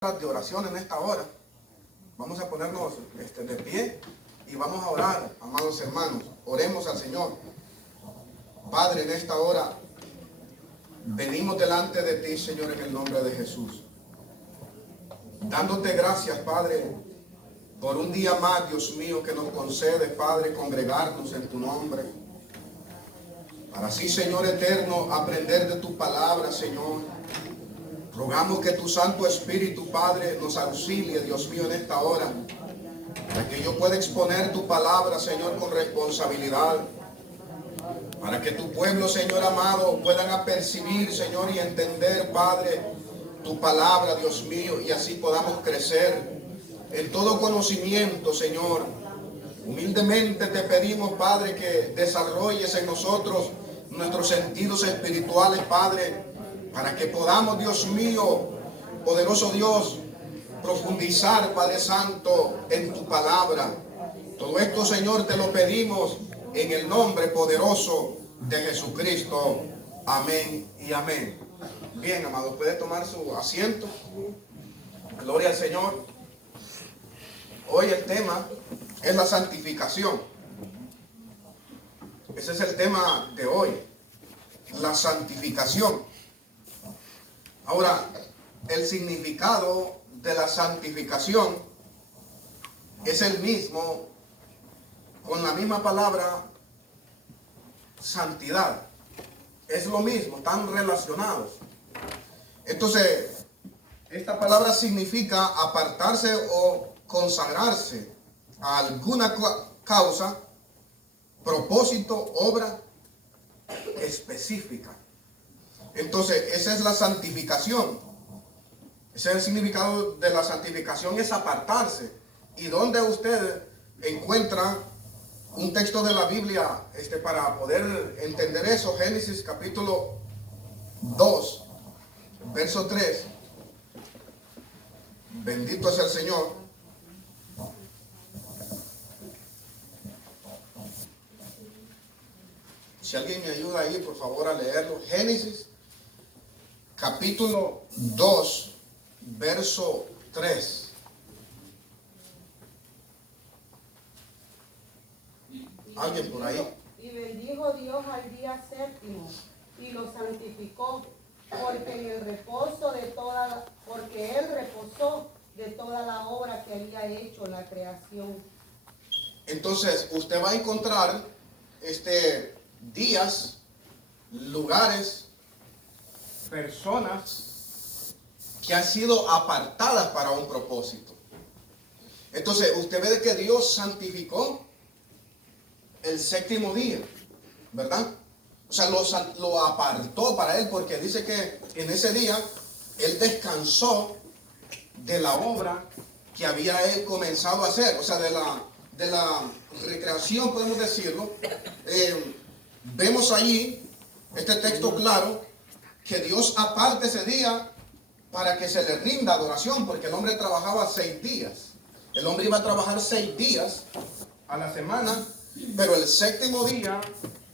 De oración en esta hora. Vamos a ponernos de pie y vamos a orar, amados hermanos. Oremos al Señor. Padre, en esta hora venimos delante de ti, Señor, en el nombre de Jesús, dándote gracias, Padre, por un día más, Dios mío, que nos concede, Padre, congregarnos en tu nombre, para así, Señor eterno, aprender de tu palabra, Señor. Rogamos que tu Santo Espíritu, Padre, nos auxilie, Dios mío, en esta hora, para que yo pueda exponer tu palabra, Señor, con responsabilidad, para que tu pueblo, Señor amado, puedan apercibir, Señor, y entender, Padre, tu palabra, Dios mío, y así podamos crecer en todo conocimiento, Señor. Humildemente te pedimos, Padre, que desarrolles en nosotros nuestros sentidos espirituales, Padre, para que podamos, Dios mío, poderoso Dios, profundizar, Padre Santo, en tu palabra. Todo esto, Señor, te lo pedimos en el nombre poderoso de Jesucristo. Amén y amén. Bien, amados, puede tomar su asiento. Gloria al Señor. Hoy el tema es la santificación. Ese es el tema de hoy, la santificación. Ahora, el significado de la santificación es el mismo, con la misma palabra santidad. Es lo mismo, están relacionados. Entonces, esta palabra significa apartarse o consagrarse a alguna causa, propósito, obra específica. Entonces, esa es la santificación. Ese es el significado de la santificación, es apartarse. ¿Y dónde usted encuentra un texto de la Biblia para poder entender eso? Génesis capítulo 2, verso 3. Bendito es el Señor. Si alguien me ayuda ahí, por favor, a leerlo. Génesis capítulo 2, verso 3. ¿Alguien por ahí? Y bendijo Dios al día séptimo y lo santificó, porque Él reposó de toda la obra que había hecho la creación. Entonces, usted va a encontrar días, lugares, personas que han sido apartadas para un propósito. Entonces, usted ve de que Dios santificó el séptimo día, ¿verdad? O sea, lo apartó para Él, porque dice que en ese día Él descansó de la obra que había Él comenzado a hacer, o sea, de la recreación, podemos decirlo. Vemos allí este texto claro, que Dios aparta ese día para que se le rinda adoración, porque el hombre trabajaba 6 días. El hombre iba a trabajar 6 días a la semana, pero el séptimo día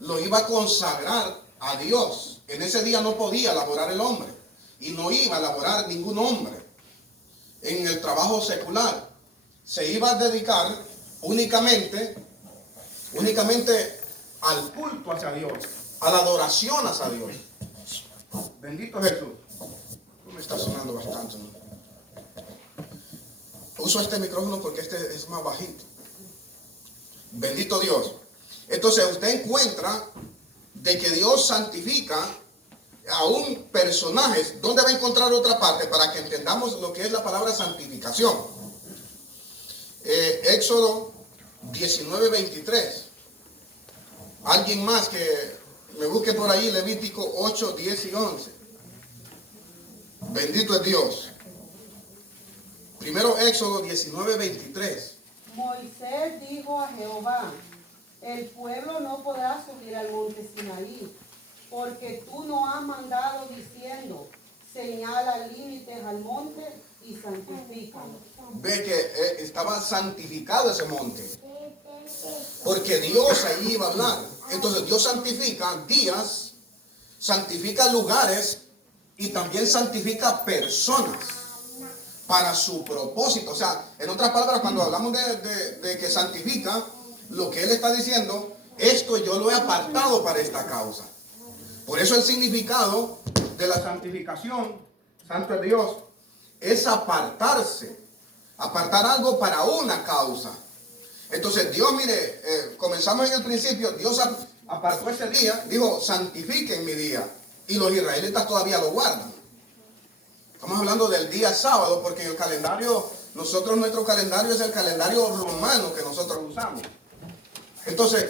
lo iba a consagrar a Dios. En ese día no podía laborar el hombre, y no iba a laborar ningún hombre en el trabajo secular. Se iba a dedicar únicamente al culto hacia Dios, a la adoración hacia Dios. Bendito Jesús. Me está sonando bastante, ¿no? Uso este micrófono porque este es más bajito. Bendito Dios. Entonces usted encuentra de que Dios santifica a un personaje. ¿Dónde va a encontrar otra parte para que entendamos lo que es la palabra santificación? Éxodo 19:23. Alguien más que me busque por ahí, Levítico 8, 10 y 11. Bendito es Dios. Primero Éxodo 19:23. Moisés dijo a Jehová: el pueblo no podrá subir al monte Sinaí, porque tú no has mandado diciendo: señala límites al monte y santifícalo. Ve que estaba santificado ese monte, porque Dios ahí iba a hablar. Entonces Dios santifica días, santifica lugares y también santifica personas. para su propósito. O sea, en otras palabras, cuando hablamos de que santifica, lo que él está diciendo, esto yo lo he apartado para esta causa. Por eso el significado de la santificación, santo es Dios, es apartarse, apartar algo para una causa. Entonces Dios, mire, comenzamos en el principio, Dios apartó ese día, dijo, santifiquen mi día, y los israelitas todavía lo guardan. Estamos hablando del día sábado, porque el calendario, nuestro calendario es el calendario romano que nosotros usamos. Entonces,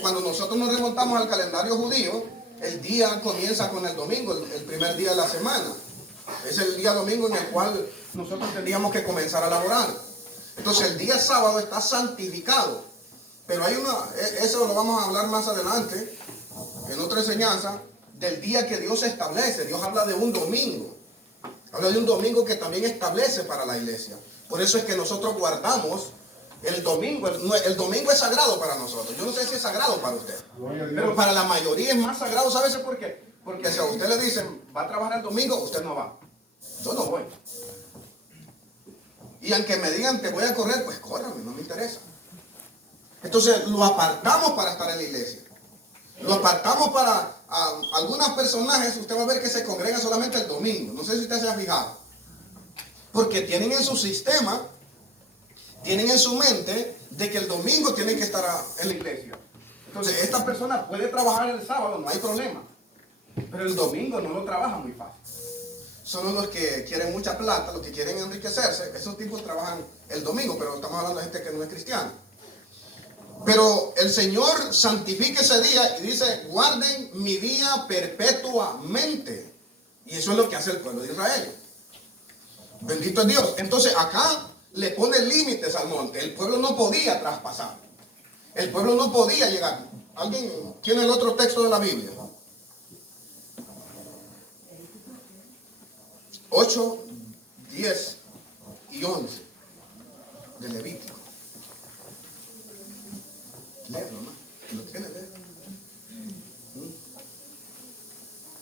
cuando nosotros nos remontamos al calendario judío, el día comienza con el domingo, el primer día de la semana. Es el día domingo en el cual nosotros tendríamos que comenzar a laborar. Entonces el día sábado está santificado. Pero hay eso lo vamos a hablar más adelante, en otra enseñanza, del día que Dios establece. Dios habla de un domingo. Habla de un domingo que también establece para la iglesia. Por eso es que nosotros guardamos el domingo. El domingo es sagrado para nosotros. Yo no sé si es sagrado para usted, pero para la mayoría es más sagrado. ¿Sabes por qué? Porque si a usted le dicen, va a trabajar el domingo, usted no va. Yo no voy. Y aunque me digan, te voy a correr, pues córrame, no me interesa. Entonces lo apartamos para estar en la iglesia. Lo apartamos para algunos personajes. Usted va a ver que se congregan solamente el domingo. No sé si usted se ha fijado. Porque tienen en su sistema, tienen en su mente de que el domingo tienen que estar en la iglesia. Entonces esta persona puede trabajar el sábado, no hay problema. Pero el domingo no lo trabaja muy fácil. Son los que quieren mucha plata, los que quieren enriquecerse. Esos tipos trabajan el domingo, pero estamos hablando de gente que no es cristiana. Pero el Señor santifica ese día y dice, guarden mi día perpetuamente. Y eso es lo que hace el pueblo de Israel. Bendito es Dios. Entonces acá le pone límites al monte. El pueblo no podía traspasar. El pueblo no podía llegar. ¿Alguien tiene el otro texto de la Biblia? 8, 10 y 11 de Levítico. Léelo, ¿no? ¿Lo tienes?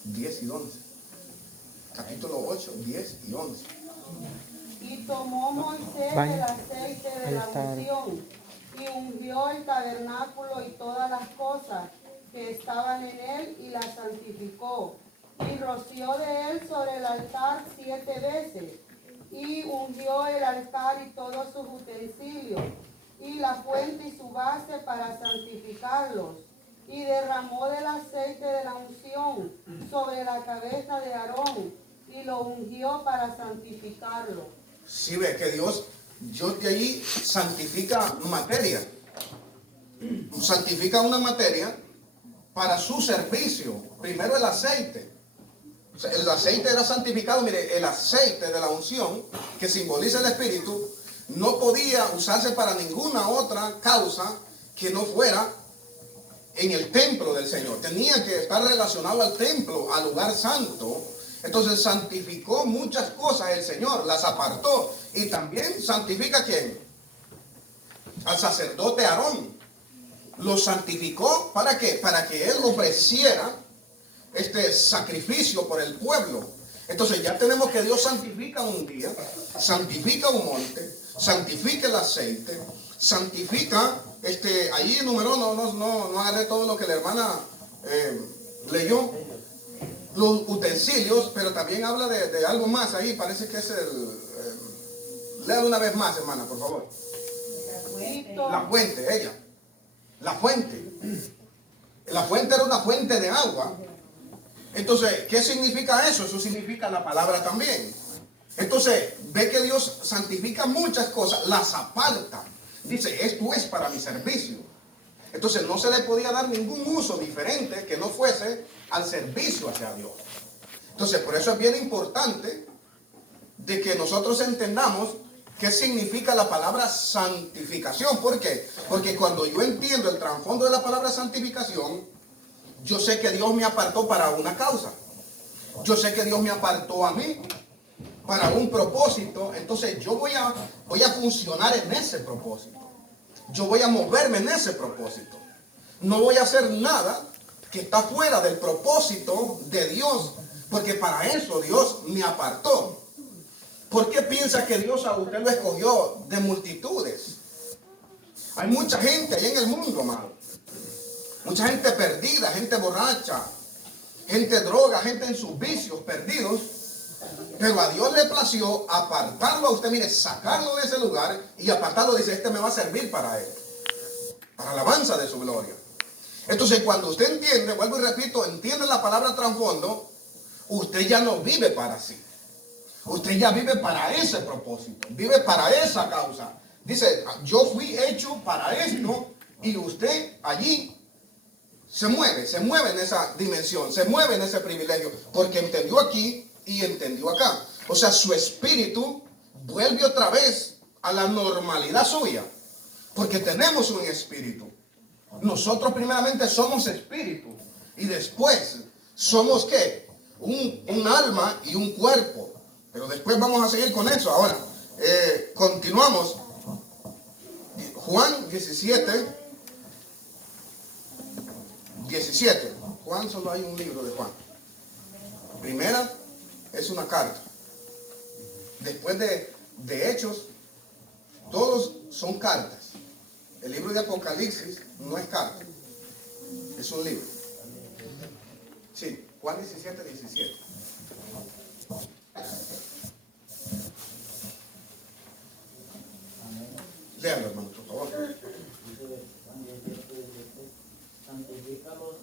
10 y 11. Capítulo 8, 10 y 11. Y tomó Moisés el aceite de la unción y ungió el tabernáculo y todas las cosas que estaban en él y las santificó. Y roció de él sobre el altar 7 veces, y ungió el altar y todos sus utensilios, y la fuente y su base para santificarlos, y derramó del aceite de la unción sobre la cabeza de Aarón, y lo ungió para santificarlo. Si ve que Dios de allí santifica materia, santifica una materia para su servicio. Primero el aceite. O sea, el aceite era santificado. Mire, el aceite de la unción, que simboliza el Espíritu, no podía usarse para ninguna otra causa que no fuera en el templo del Señor. Tenía que estar relacionado al templo, al lugar santo. Entonces santificó muchas cosas el Señor, las apartó. Y también santifica ¿a quién? Al sacerdote Aarón. Lo santificó ¿para qué? Para que él ofreciera este sacrificio por el pueblo. Entonces ya tenemos que Dios santifica un día, santifica un monte, santifica el aceite, santifica ahí enumeró, no agarré todo lo que la hermana leyó, los utensilios, pero también habla de algo más ahí. Parece que es léalo una vez más, hermana, por favor. La fuente, ella, la fuente era una fuente de agua. Entonces, ¿qué significa eso? Eso significa la palabra también. Entonces, ve que Dios santifica muchas cosas, las aparta. Dice, esto es para mi servicio. Entonces, no se le podía dar ningún uso diferente que no fuese al servicio hacia Dios. Entonces, por eso es bien importante de que nosotros entendamos qué significa la palabra santificación. ¿Por qué? Porque cuando yo entiendo el trasfondo de la palabra santificación, yo sé que Dios me apartó para una causa. Yo sé que Dios me apartó a mí para un propósito. Entonces yo voy a funcionar en ese propósito. Yo voy a moverme en ese propósito. No voy a hacer nada que está fuera del propósito de Dios, porque para eso Dios me apartó. ¿Por qué piensa que Dios a usted lo escogió de multitudes? Hay mucha gente ahí en el mundo, amado. Mucha gente perdida, gente borracha, gente droga, gente en sus vicios, perdidos. Pero a Dios le plació apartarlo a usted, mire, sacarlo de ese lugar y apartarlo. Dice, este me va a servir para él, para alabanza de su gloria. Entonces, cuando usted entiende, vuelvo y repito, entiende la palabra trasfondo, usted ya no vive para sí. Usted ya vive para ese propósito, vive para esa causa. Dice, yo fui hecho para esto, y usted allí se mueve en esa dimensión, se mueve en ese privilegio, porque entendió aquí y entendió acá. O sea, su espíritu vuelve otra vez a la normalidad suya, porque tenemos un espíritu. Nosotros primeramente somos espíritu, y después somos ¿qué? Un alma y un cuerpo. Pero después vamos a seguir con eso. Ahora, continuamos. Juan 17. Juan, solo hay un libro de Juan. Primera es una carta. Después de Hechos, todos son cartas. El libro de Apocalipsis no es carta, es un libro. Sí, Juan 17. Léalo, hermano, por favor. Santifícalos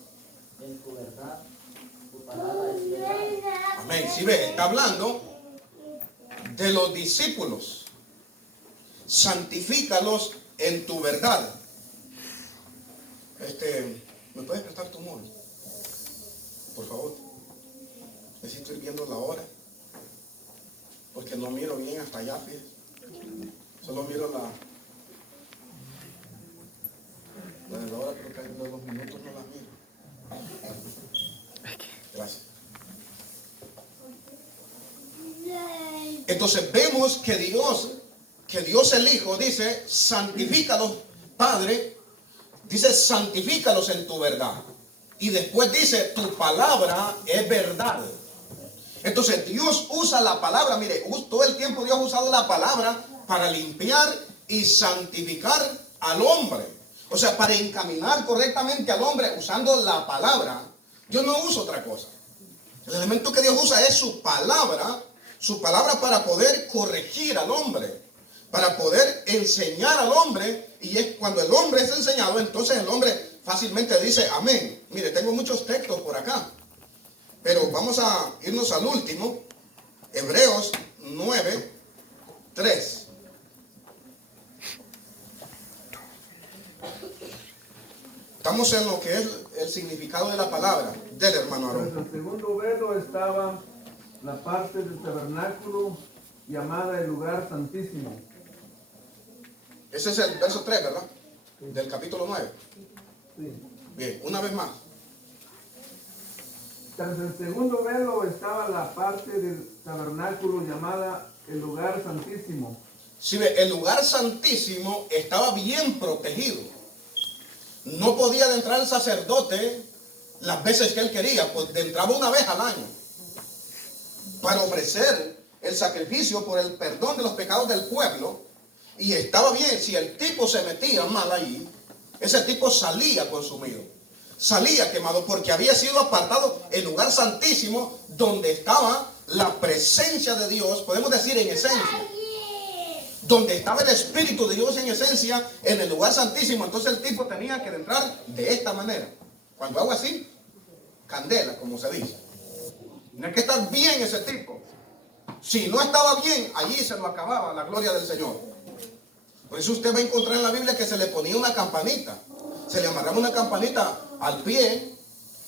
en tu verdad, tu palabra es verdad. Amén. Si ve, está hablando de los discípulos. Santifícalos en tu verdad. ¿Me puedes prestar tu móvil? Por favor. Necesito ir viendo la hora, porque no miro bien hasta allá, fíjese. Solo miro la de la hora, creo que hay de los minutos, no la miro. Gracias. Entonces vemos que Dios el Hijo dice, santifícalos, Padre, dice, santifícalos en tu verdad. Y después dice, tu palabra es verdad. Entonces Dios usa la palabra, mire, todo el tiempo Dios ha usado la palabra para limpiar y santificar al hombre. O sea, para encaminar correctamente al hombre usando la palabra. Yo no uso otra cosa. El elemento que Dios usa es su palabra para poder corregir al hombre, para poder enseñar al hombre. Y es cuando el hombre es enseñado, entonces el hombre fácilmente dice amén. Mire, tengo muchos textos por acá, pero vamos a irnos al último, Hebreos 9:3. Estamos en lo que es el significado de la palabra del hermano En Aarón. el segundo velo estaba la parte del tabernáculo llamada el lugar santísimo. Ese es el verso 3, ¿verdad? Del capítulo 9. Sí. Bien, una vez más. Tras el segundo velo estaba la parte del tabernáculo llamada el lugar santísimo. Si ve, el lugar santísimo estaba bien protegido. No podía entrar el sacerdote las veces que él quería, pues entraba una vez al año para ofrecer el sacrificio por el perdón de los pecados del pueblo. Y estaba bien, si el tipo se metía mal ahí, ese tipo salía consumido, salía quemado, porque había sido apartado el lugar santísimo donde estaba la presencia de Dios, podemos decir en esencia, donde estaba el Espíritu de Dios en esencia, en el lugar santísimo. Entonces el tipo tenía que entrar de esta manera. Cuando hago así, candela, como se dice. Tiene que estar bien ese tipo. Si no estaba bien, allí se lo acababa la gloria del Señor. Por eso usted va a encontrar en la Biblia que se le ponía una campanita. Se le amarraba una campanita al pie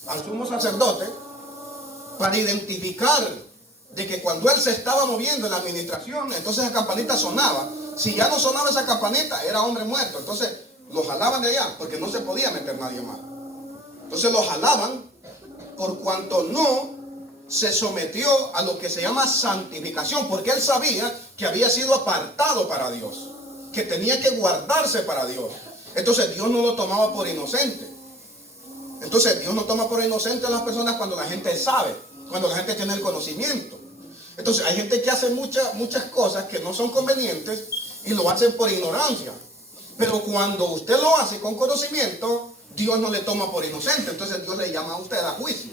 al sumo sacerdote para identificar de que cuando él se estaba moviendo en la administración, entonces la campanita sonaba. Si ya no sonaba esa campanita, era hombre muerto. Entonces lo jalaban de allá, porque no se podía meter nadie más. Entonces lo jalaban por cuanto no se sometió a lo que se llama santificación, porque él sabía que había sido apartado para Dios, que tenía que guardarse para Dios. Entonces Dios no lo tomaba por inocente. Entonces Dios no toma por inocente a las personas cuando la gente sabe, cuando la gente tiene el conocimiento. Entonces hay gente que hace muchas cosas que no son convenientes y lo hacen por ignorancia. Pero cuando usted lo hace con conocimiento, Dios no le toma por inocente. Entonces Dios le llama a usted a juicio.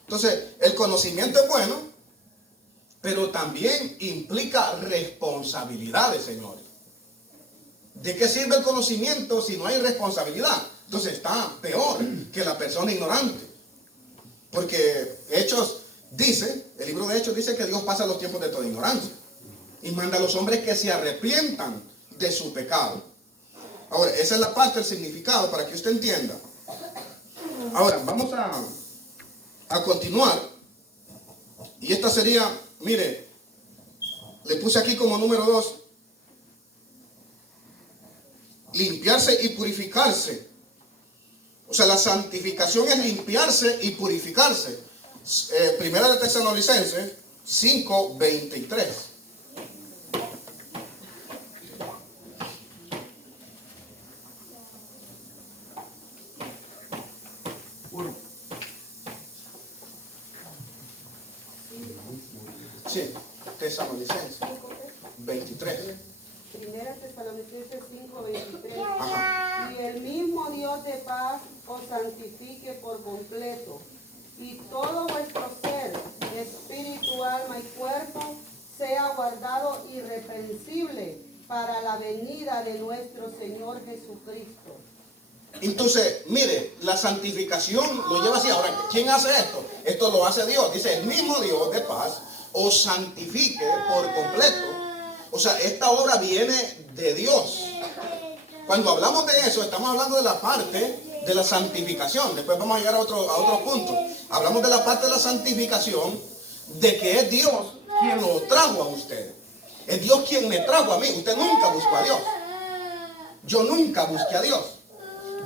Entonces el conocimiento es bueno, pero también implica responsabilidades, señores. ¿De qué sirve el conocimiento si no hay responsabilidad? Entonces está peor que la persona ignorante. Porque Hechos dice, el libro de Hechos dice que Dios pasa los tiempos de toda ignorancia y manda a los hombres que se arrepientan de su pecado. Ahora, esa es la parte del significado para que usted entienda. Ahora, vamos a continuar. Y esta sería, mire, le puse aquí como número 2, limpiarse y purificarse. O sea, la santificación es limpiarse y purificarse. Primera de Tesalonicenses 5:23. Sí, Tesalonicenses 23. Primera Tesalonicenses 5:23. Ajá. Y el mismo Dios de paz os santifique por completo, y todo vuestro ser, espíritu, alma y cuerpo, sea guardado irreprensible para la venida de nuestro Señor Jesucristo. Entonces, mire, la santificación lo lleva así. Ahora, ¿quién hace esto? Esto lo hace Dios. Dice, el mismo Dios de paz os santifique por completo. O sea, esta obra viene de Dios. Cuando hablamos de eso, estamos hablando de la parte de la santificación. Después vamos a llegar a otro punto. Hablamos de la parte de la santificación, de que es Dios quien lo trajo a usted. Es Dios quien me trajo a mí. Usted nunca buscó a Dios. Yo nunca busqué a Dios.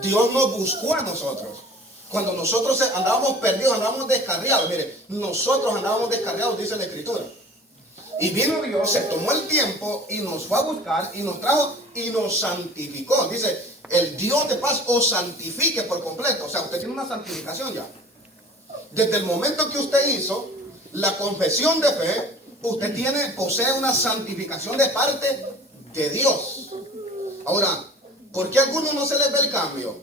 Dios nos buscó a nosotros. Cuando nosotros andábamos perdidos, andábamos descarriados. Mire, nosotros andábamos descarriados, dice la Escritura. Y vino Dios, se tomó el tiempo y nos fue a buscar y nos trajo y nos santificó. Dice, el Dios de paz os santifique por completo. O sea, usted tiene una santificación ya. Desde el momento que usted hizo la confesión de fe, usted posee una santificación de parte de Dios. Ahora, ¿por qué a algunos no se les ve el cambio?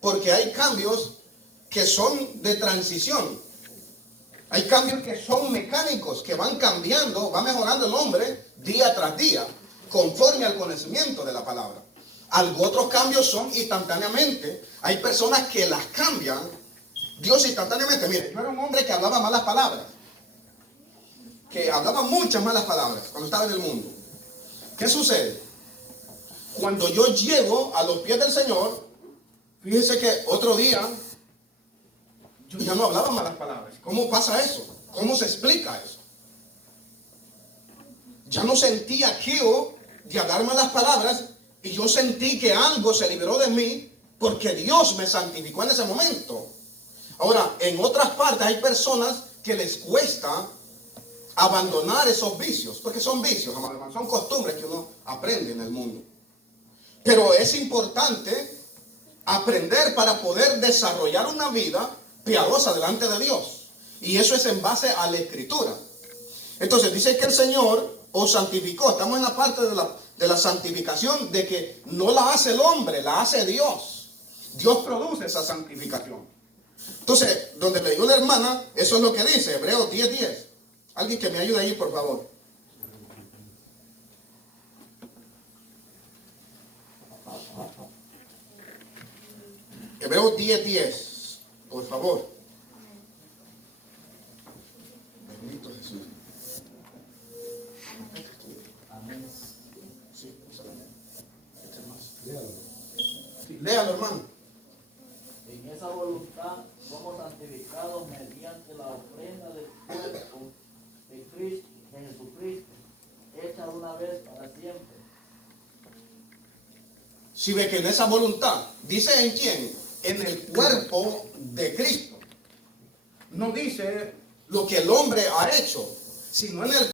Porque hay cambios que son de transición. Hay cambios que son mecánicos, que van cambiando, va mejorando el hombre día tras día, conforme al conocimiento de la palabra. Otros cambios son instantáneamente. Hay personas que las cambian, Dios instantáneamente. Mire, yo era un hombre que hablaba malas palabras, que hablaba muchas malas palabras cuando estaba en el mundo. ¿Qué sucede? Cuando yo llego a los pies del Señor, fíjense que otro día yo ya no hablaba malas palabras. ¿Cómo pasa eso? ¿Cómo se explica eso? Ya no sentía aquello de hablar malas palabras y yo sentí que algo se liberó de mí porque Dios me santificó en ese momento. Ahora, en otras partes hay personas que les cuesta abandonar esos vicios, porque son vicios, son costumbres que uno aprende en el mundo. Pero es importante aprender para poder desarrollar una vida piadosa delante de Dios. Y eso es en base a la Escritura. Entonces dice que el Señor os santificó. Estamos en la parte de la santificación, de que no la hace el hombre, la hace Dios. Dios produce esa santificación. Entonces, donde le digo a la hermana, eso es lo que dice, Hebreos 10:10. Alguien que me ayude ahí, por favor. Hebreos 10:10, por favor. Bendito Jesús. Amén. Sí, léalo, hermano. En esa voluntad somos santificados mediante la ofrenda del cuerpo de Cristo, de Jesucristo, hecha una vez para siempre. Si ve que en esa voluntad, dice en quién, en el cuerpo de Cristo. No dice lo que el hombre ha hecho, sino en el